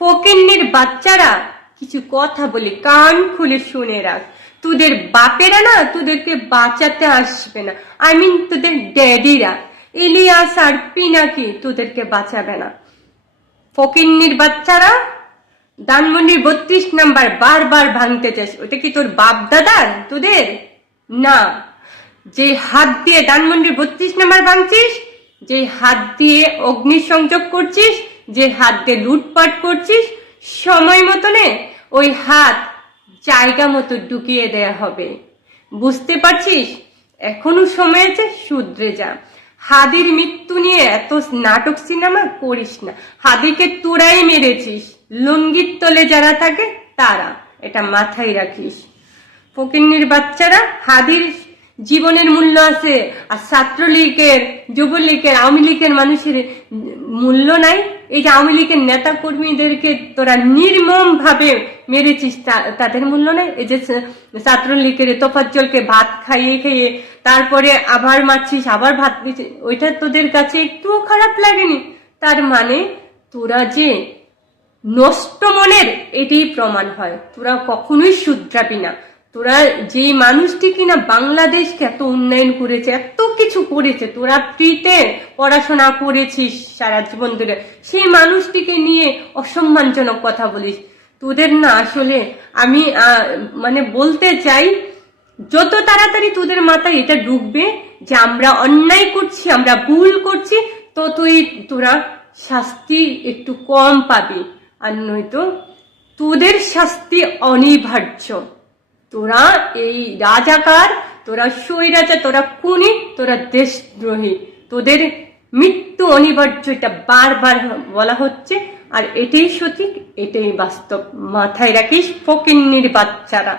ফকিন্নির বাচ্চারা, কিছু কথা বলি, কান খুলে শুনে রাখ। তোদের বাপেরা না তোদেরকে বাঁচাতে আসবে না। তোদের ড্যাডিরা ইলিয়াস আর পিনাকি তোদেরকে বাঁচাবে না। ফকিন্নির বাচ্চারা, ধানমন্ডির 32 নাম্বার বারবার ভাঙতে চাস, ওটা কি তোর বাপ দাদার তোদের? না। যে হাত দিয়ে ধানমন্ডির 32 নাম্বার ভাঙছিস, যে হাত দিয়ে অগ্নিসংযোগ করছিস, যে হাত দিয়ে লুটপাট করছিস, সময় মতনে ওই হাত জায়গা মতো ঢুকিয়ে দেয়া হবে। বুঝতে পারছিস? এখনো সময় আছে, শুধরে যা। হাদির মৃত্যু নিয়ে এত নাটক সিনেমা করিস না। হাদিকে তোরাই মেরেছিস, লুঙ্গির তলে যারা থাকে তারা, এটা মাথায় রাখিস। ফকিন্নির বাচ্চারা, হাদির জীবনের মূল্য আছে, আর ছাত্রলীগের, যুবলীগের, আওয়ামী লীগের মানুষের মূল্য নাই। এই যে আওয়ামী লীগের নেতা কর্মীদেরকে তোরা নির্মম ভাবে মেরেছিস, তাদের মূল্য নাই। এই যে ছাত্রলীগের তোফাজ্জলকে ভাত খাইয়ে খাইয়ে তারপরে আবার মারছিস, আবার ভাত দিচ্ছিস, ওইটা তোদের কাছে একটুও খারাপ লাগেনি? তার মানে তোরা যে নষ্ট মনের, এটাই প্রমাণ হয় তোরা কখনোই শুধরাবি না। তোরা যে মানুষটি কিনা বাংলাদেশকে এত উন্নয়ন করেছে, এত কিছু করেছে, তোরা ফ্রিতে পড়াশোনা করেছিস সারা জীবন ধরে, সেই মানুষটিকে নিয়ে অসম্মানজনক কথা বলিস। তোদের না আসলে আমি বলতে চাই, যত তাড়াতাড়ি তোদের মাথায় এটা ঢুকবে যে আমরা অন্যায় করছি, আমরা ভুল করছি, ততই তোরা শাস্তি একটু কম পাবি। আর নয়তো তোদের শাস্তি অনিবার্য। তোরা এই রাজাকার, তোরা স্বৈরাচার, তোরা খুনি, তোরা দেশদ্রোহী, তোদের মৃত্যু অনিবার্য, এটা বারবার বলা হচ্ছে। আর এটাই সঠিক, এটাই বাস্তব। মাথায় রাখিস ফকিন্নির বাচ্চারা।